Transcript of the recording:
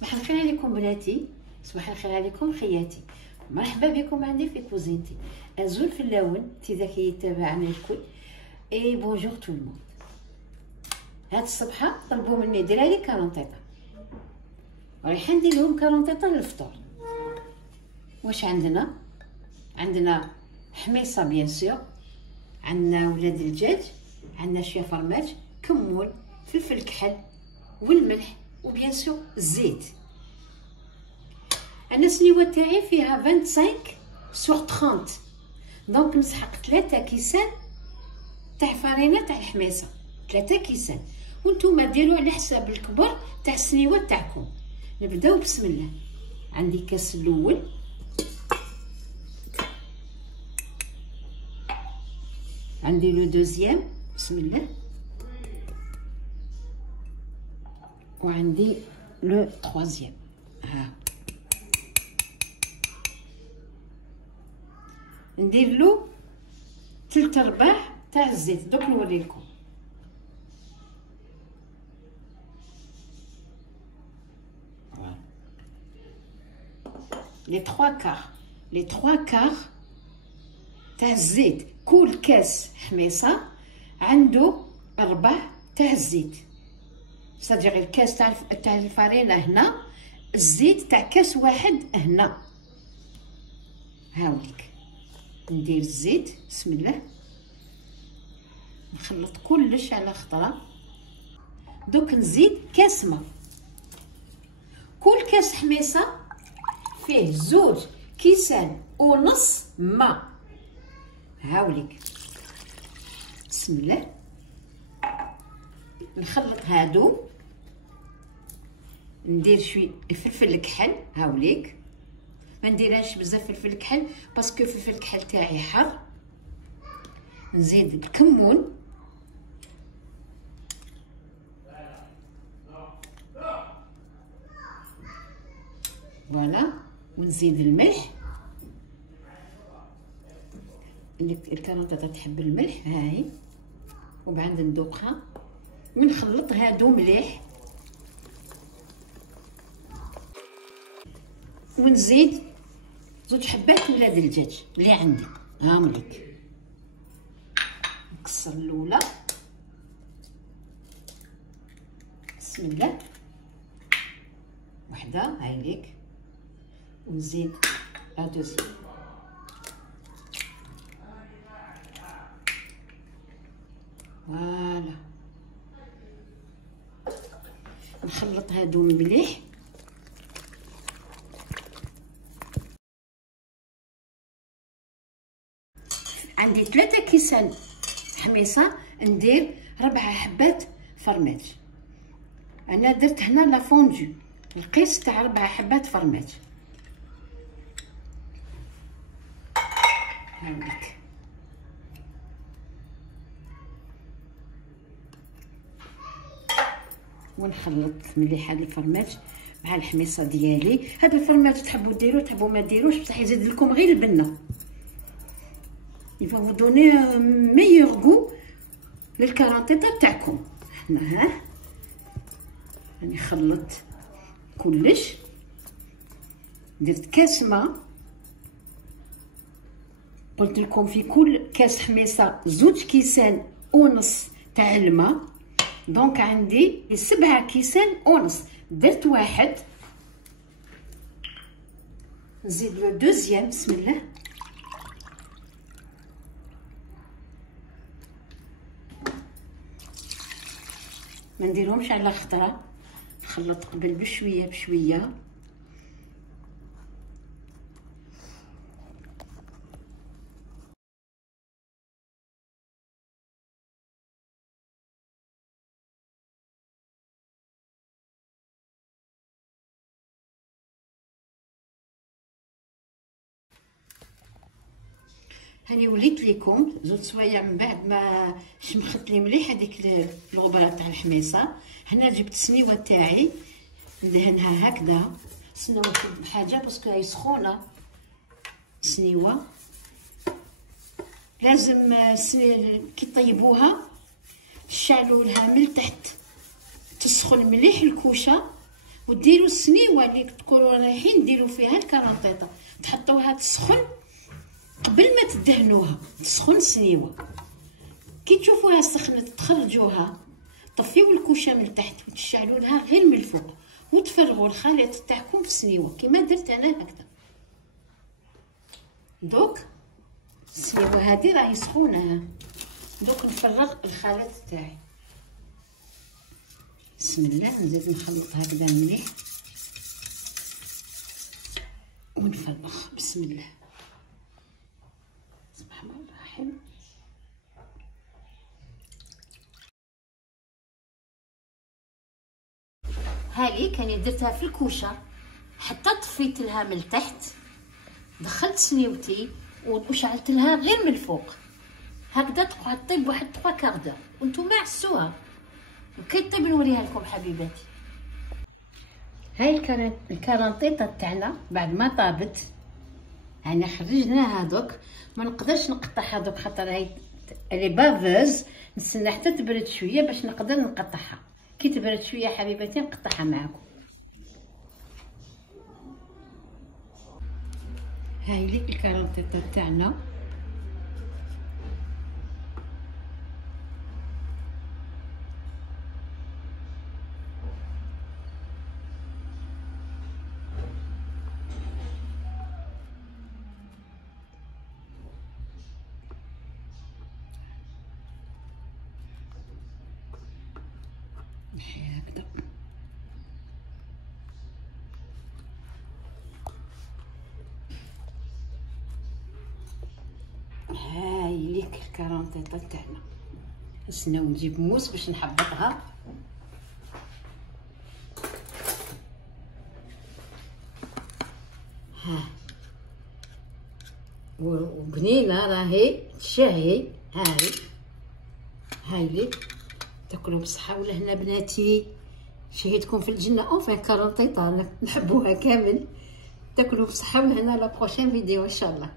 صباح الخير عليكم بناتي، صباح الخير عليكم خياتي. مرحبا بكم عندي في كوزينتي. ازول في اللون تي ذاك يتابعنا الكل. اي بونجور تو الموند. هاد الصبحه طلبوا مني ندير لي كارونطيطه، رايحه ندير لهم كارونطيطه للفطور. واش عندنا حميصه بيان سور، عندنا ولاد الدجاج، عندنا شويه فرماج، كمون، فلفل كحل والملح وبيان سور الزيت. انا السنيوه تاعي فيها 25 sur 30، دونك نسحق 3 كيسان تاع فرينه تاع الحميصه، 3 كيسان، وانتوما ديروا على حساب الكبر تاع السنيوه تاعكم. نبداو بسم الله. عندي كاس الاول، عندي لو دوزيام بسم الله، وعندي لو تروازيام. ها ندير له 3/4 تاع الزيت. دوك نوريلكم. لي 3 كار تاع الزيت. كل كاس حميصه عنده 4 تاع الزيت، صديق الكاس تاع الفرينه هنا، الزيت تاع كاس واحد هنا. هاوليك ندير الزيت بسم الله، نخلط كلش على خطره. دوك نزيد كاس ما. كل كاس حميصه فيه 2 كيسان ونص ما. هاوليك بسم الله، نخلط هادو، ندير شويه الفلفل الكحل. هاوليك ما نديرهاش بزاف فلفل الكحل باسكو الفلفل الكحل تاعي حار. نزيد الكمون، فوالا، ونزيد الملح. الكارونطه تحب الملح، هاهي، وبعد ندوقها ونخلط هادو مليح، ونزيد 2 حبات ولاد الدجاج اللي عندي. هاوليك نكسر الاولى بسم الله، وحده هايليك، ونزيد لا دوزيام. فوالا نخلط هادو مليح. عندي 3 كيسان حميصه، ندير 4 حبات فرماج. انا درت هنا لا فوندو القيس تاع 4 حبات فرماج. هاوليك ونخلط مليح هذا الفرماج مع الحميصه ديالي. هذا الفرماج تحبوا ديروه تحبوا ما ديروش، بصح يزيد لكم غير البنه. il va vous donner un meilleur goût للكارونطيطه تاعكم. هنا ها راني خلط كلش، درت كاس ما. قلت لكم في كل كاس حميصه 2 كيسان ونص تاع الماء، دونك عندي 7 كيسان ونص. درت واحد، نزيد لو دوزيام بسم الله، ما نديرهمش على خطره، نخلط قبل بشويه بشويه. هاني وليت ليكم 2 سوايع من بعد ما شمخت لي مليح هذيك الغبره تاع الحميصه. هنا جبت السنيوه تاعي ندهنها هكذا. استناو نشد بحاجه باسكو هي سخونه السنيوه. لازم كي طيبوها تشعلوا لها من تحت، تسخن مليح الكوشه، وديروا السنيوه اللي تكونوا رايحين ديروا فيها الكرنطيطه، تحطوها تسخن قبل ما تدهنوها، تسخن السنيوه. كي تشوفوها سخنت تخرجوها، طفيو الكوشه من تحت وتشعلوا لها غير من الفوق، وتفرغوا الخليط تاعكم في السنيوه كيما درت انا هكذا. دوك السنيوه هذه راهي سخونه، دوك نفرغ الخليط تاعي. بسم الله، نزيد نخلط هكذا مليح ونفرغ. بسم الله، سبحان الله الرحيم. هالي كاني درتها في الكوشه حتى طفيت لها من تحت، دخلت سنيوتي وشعلت لها غير من الفوق هكذا، تقعد طيب واحد 3 كاردور وانتم عسوها. وكي طيب نوريها لكم حبيباتي. هاي الكرنطيطه تاعنا بعد ما طابت، يعني خرجناها دوك، ما نقدرش نقطعها دوك خاطر هاي لي بافوز، نستنى حتى تبرد شويه باش نقدر نقطعها. كي تبرد شويه حبيباتي نقطعها معاكم. هاي لي الكرنطيطه تاعنا. هكذا هاي ليك الكرنطيطه تاعنا. نستناو نجيب موس باش نحبطها. ها وبنينه راهي تشهي. هاي لي تاكلوا بصحه ولهنا بناتي، شهيتكم في الجنه. اوفين كرنطيطه نحبوها كامل. تاكلوا بصحه ولهنا. لا بروشين فيديو ان شاء الله.